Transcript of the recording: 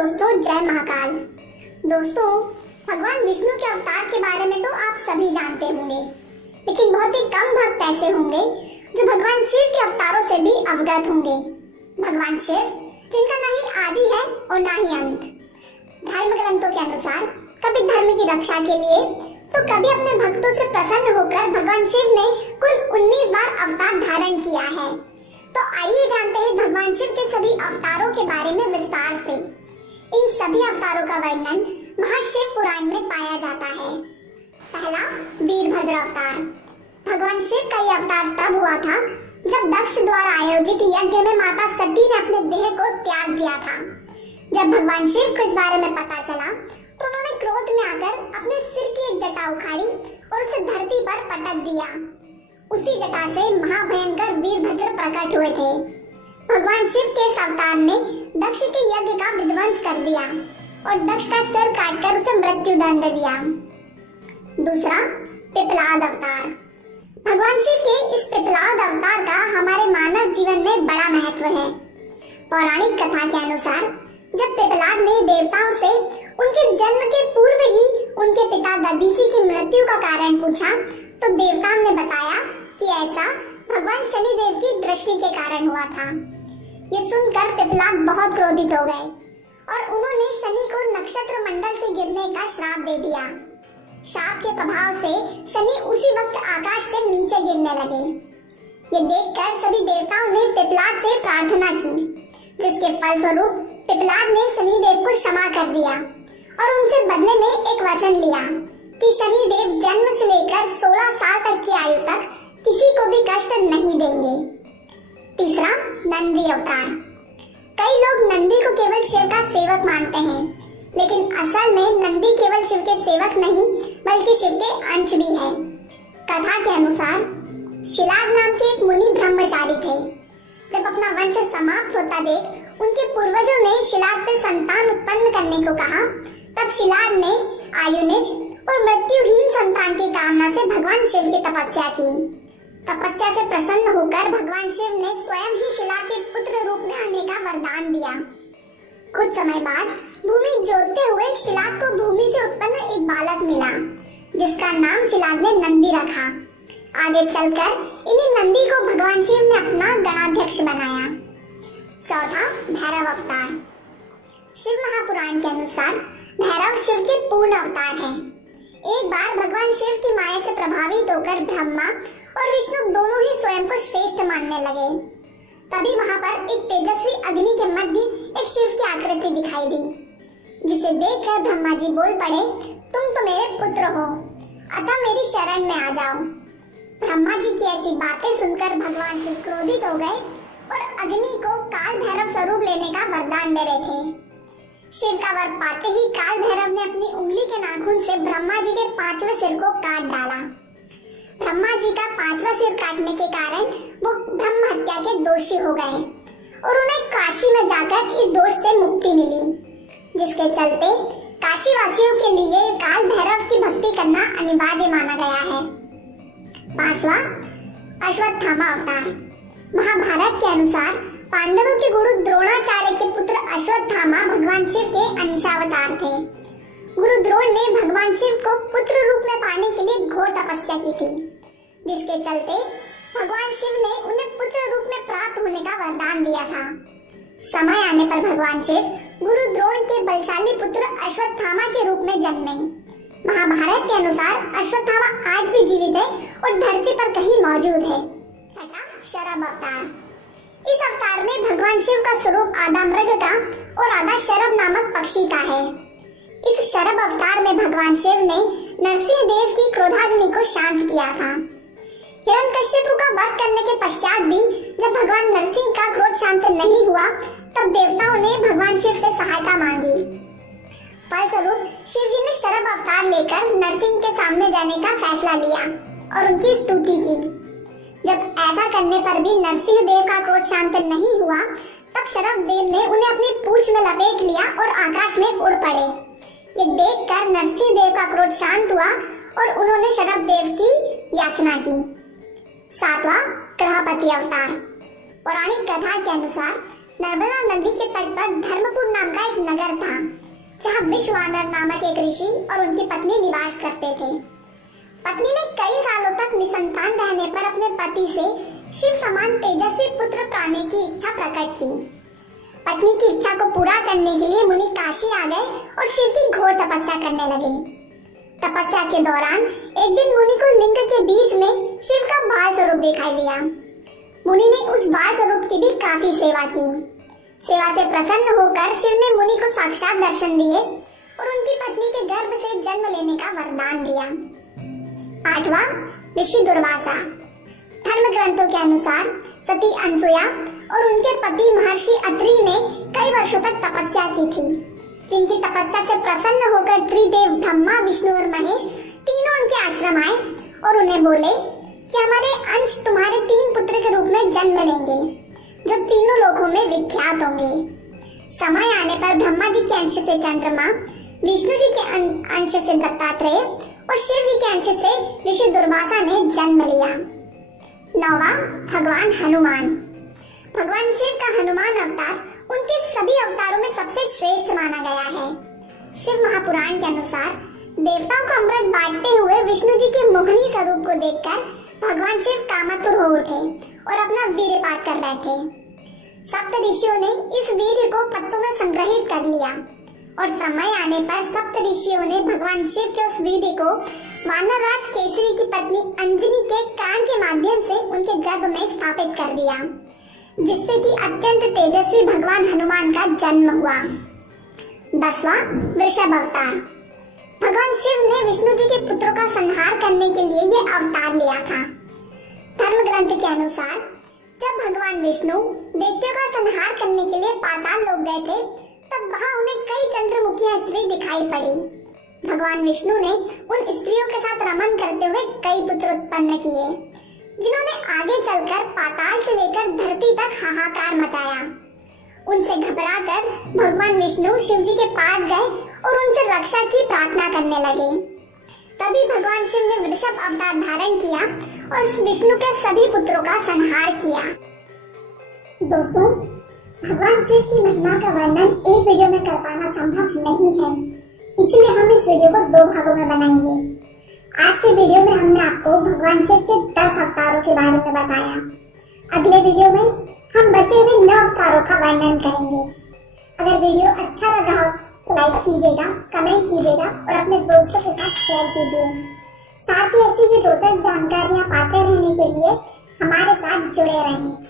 दोस्तों, जय महाकाल। दोस्तों, भगवान विष्णु के अवतार के बारे में तो आप सभी जानते होंगे, लेकिन बहुत ही कम भक्त ऐसे होंगे जो भगवान शिव के अवतारों से भी अवगत होंगे। भगवान शिव, जिनका ना ही आदि है और ना ही अंत। धर्म ग्रंथों के अनुसार कभी धर्म की रक्षा के लिए तो कभी अपने भक्तों से प्रसन्न होकर भगवान शिव ने कुल 19 बार अवतार धारण किया है। तो आइए जानते हैं भगवान शिव के सभी अवतारों के बारे में विस्तार से। इन सभी अवतारों का वर्णन महाशिव पुराण में पाया जाता है। पहला, वीरभद्र अवतार। भगवान शिव का यह अवतार तब हुआ था जब दक्ष द्वारा आयोजित यज्ञ में माता सती ने अपने देह को त्याग दिया था। जब भगवान शिव को इस बारे में पता चला तो उन्होंने क्रोध में आकर अपने सिर की एक जटा उखाड़ी और उसे धरती पर पटक दिया। उसी जटा से महाभयंकर वीरभद्र प्रकट हुए थे। भगवान शिव के इस अवतार ने दक्ष के यज्ञ का विध्वंस कर दिया और दक्ष का सिर काटकर उसे मृत्यु दंड दिया। दूसरा, पिपलाद अवतार। भगवान शिव के इस पिपलाद अवतार का हमारे मानव जीवन में बड़ा महत्व है। पौराणिक कथा के अनुसार जब पिपलाद ने देवताओं से उनके जन्म के पूर्व ही उनके पिता दधीची की मृत्यु का कारण पूछा तो देवताओं ने बताया कि ऐसा भगवान शनि देव की दृष्टि के कारण हुआ था। ये सुनकर पिपलाद बहुत क्रोधित हो गए और उन्होंने शनि को नक्षत्र मंडल से गिरने का श्राप दे दिया। श्राप के प्रभाव से शनि उसी वक्त आकाश से नीचे गिरने लगे। ये देखकर सभी देवताओं ने पिपलाद से प्रार्थना की, जिसके फलस्वरूप पिपलाद ने शनि देव को क्षमा कर दिया और उनसे बदले में एक वचन लिया कि शनि देव जन्म से लेकर 16 साल तक की आयु तक किसी को भी कष्ट नहीं देंगे। तीसरा, नंदी अवतार। कई लोग नंदी को केवल शिव का सेवक मानते हैं, लेकिन असल में नंदी केवल शिव के सेवक नहीं बल्कि शिव के अंश भी है। कथा के अनुसार शिलाद नाम के एक मुनि ब्रह्मचारी थे। जब अपना वंश समाप्त होता देख उनके पूर्वजों ने शिलाद से संतान उत्पन्न करने को कहा, तब शिलाद ने आयुनिज और मृत्युहीन संतान की कामना से भगवान शिव की तपस्या की। तपस्या से प्रसन्न होकर भगवान शिव ने स्वयं ही शिलाद के पुत्र रूप में आने का वरदान दिया। कुछ समय बाद भूमि जोतते हुए शिलाद को भूमि से उत्पन्न एक बालक मिला, जिसका नाम शिलाद ने नंदी रखा। आगे चलकर इन्हीं नंदी को भगवान शिव ने अपना गणाध्यक्ष बनाया। चौथा, भैरव अवतार। शिव महापुराण के अनुसार भैरव शिव के पूर्ण अवतार हैं। एक बार भगवान शिव की माया से प्रभावित होकर ब्रह्मा और विष्णु दोनों ही स्वयं को श्रेष्ठ मानने लगे। तभी वहां पर एक तेजस्वी अग्नि के मध्य एक शिव की आकृति दिखाई दी, जिसे देखकर ब्रह्मा जी बोल पड़े, तुम तो मेरे पुत्र हो, अतः मेरी शरण में आ जाओ। ब्रह्मा जी की ऐसी बातें सुनकर भगवान शिव क्रोधित हो गए और अग्नि को काल भैरव स्वरूप लेने का वरदान दे बैठे। शिव का वर पाते ही काल भैरव ने अपनी उंगली के नाखून से ब्रह्मा जी के 5वें सिर को काट डाला। ब्रह्मा जी का 5वां सिर काटने के कारण वो ब्रह्म हत्या के दोषी हो गए और उन्हें काशी में जाकर इस दोष से मुक्ति मिली, जिसके चलते काशी वासियों के लिए काल भैरव की भक्ति करना अनिवार्य माना गया है। पांचवा, अश्वत्थामा अवतार। महाभारत के अनुसार पांडवों के गुरु द्रोणाचार्य के पुत्र अश्वत्थामा भगवान शिव के अंशावतार थे। गुरु द्रोण ने भगवान शिव को पुत्र रूप में पाने के लिए घोर तपस्या की थी, जिसके चलते भगवान शिव ने उन्हें पुत्र रूप में प्राप्त होने का वरदान दिया था। समय आने पर भगवान शिव गुरु द्रोण के बलशाली पुत्र अश्वत्थामा के रूप में जन्मे। महाभारत के अनुसार अश्वत्थामा आज भी जीवित है और धरती पर कहीं मौजूद है। छठा, शरभ अवतार। इस अवतार में भगवान शिव का स्वरूप आधा मृग का और आधा शरभ नामक पक्षी का है। इस शरभ अवतार में भगवान शिव ने नरसिंह देव की क्रोधाग्नि को शांत किया था। हिरण्यकश्यप का वध करने के पश्चात भी जब भगवान नरसिंह का क्रोध शांत नहीं हुआ, तब देवताओं ने भगवान शिव से सहायता मांगी। फलस्वरूप शिव जी ने शरभ अवतार लेकर नरसिंह के सामने जाने का फैसला लिया और उनकी स्तुति की। जब ऐसा करने पर भी नरसिंह देव का क्रोध शांत नहीं हुआ, तब शरभ देव ने उन्हें अपनी पूंछ में लपेट लिया और आकाश में उड़ पड़े। ये देखकर नरसिंह देव का क्रोध शांत हुआ और उन्होंने शरभ देव की याचना की। सातवां, ग्रहपति अवतार। पौराणिक कथा के अनुसार नर्मदा नदी के तट पर धर्मपुर नाम का एक नगर था, जहाँ विश्वानर नामक एक ऋषि और उनकी पत्नी निवास करते थे। पत्नी ने कई सालों तक निसंतान रहने पर अपने पति से शिव समान तेजस्वी पुत्र पाने की इच्छा प्रकट की। पत्नी की इच्छा को पूरा करने के लिए मुनि काशी आ गए और शिव की घोर तपस्या करने लगे। तपस्या के दौरान एक दिन मुनि को लिंग के बीच में शिव का बाल स्वरूप दिखाई दिया। मुनि ने उस बाल स्वरूप की भी काफी सेवा की। सेवा से प्रसन्न होकर शिव ने मुनि को साक्षात दर्शन दिए और उनकी पत्नी के गर्भ से जन्म लेने का वरदान दिया। 8वां, ऋषि दुर्वासा। धर्म ग्रंथों के अनुसार सती अनसुया और उनके पति महर्षि अत्रि ने कई वर्षों तक तपस्या की थी, जिनकी तपस्या से प्रसन्न होकर त्रिदेव ब्रह्मा, विष्णु और महेश तीनों उनके आश्रम आए और उन्हें बोले कि हमारे अंश तुम्हारे 3 पुत्र के रूप में जन्म लेंगे, जो तीनों लोकों में विख्यात होंगे। समय आने पर ब्रह्मा जी के अंश से चंद्रमा, विष्णु जी के अंश से दत्तात्रेय और शिव जी के अंश से ऋषि दुर्वासा ने जन्म लिया। 9वां, भगवान हनुमान। भगवान शिव का हनुमान अवतार उनके सभी अवतारों में सबसे श्रेष्ठ माना गया है। शिव महापुराण के अनुसार देवताओं को अमृत बांटते हुए विष्णु जी के मोहनी स्वरूप को देखकर भगवान शिव कामातुर हो उठे और अपना वीर्यपात कर बैठे। सप्त ऋषियों ने इस वीर्य को पत्तों में संग्रहित कर लिया और समय आने पर सप्त ऋषियों ने भगवान शिव के उस वीर्य को वानरराज केसरी की पत्नी अंजनी के कान के माध्यम से उनके गर्भ में स्थापित कर दिया, जिससे कि अत्यंत तेजस्वी भगवान हनुमान का जन्म हुआ। 10वां, वृषभ अवतार। भगवान शिव ने विष्णु जी के पुत्रों का संहार करने के लिए ये अवतार लिया था। धर्म ग्रंथ के अनुसार जब भगवान विष्णु दैत्यों का संहार करने के लिए पाताल लोक गए थे, तब वहां उन्हें कई चंद्रमुखी स्त्री दिखाई पड़ी। भगवान विष्णु ने उन स्त्रियों के साथ रमन करते हुए कई पुत्र उत्पन्न किए, जिन्होंने आगे चलकर पाताल से लेकर धरती तक हाहाकार मचाया। उनसे घबराकर भगवान विष्णु शिव जी के पास गए और उनसे रक्षा की प्रार्थना करने लगे। तभी भगवान शिव ने वृषभ अवतार धारण किया और विष्णु के सभी पुत्रों का संहार किया। दोस्तों, भगवान शिव की महिमा का वर्णन एक वीडियो में कर पाना संभव नहीं है, इसलिए हम इस वीडियो को 2 भागों में बनाएंगे। आज के वीडियो में हमने आपको भगवान शिव के 10 अवतारों के बारे में बताया। अगले वीडियो में हम बचे हुए 9 अवतारों का वर्णन करेंगे। अगर वीडियो अच्छा लगा हो तो लाइक कीजिएगा, कमेंट कीजिएगा और अपने दोस्तों के साथ शेयर कीजिए। साथ ही ऐसी ही रोचक जानकारियां पाते रहने के लिए हमारे साथ जुड़े रहें।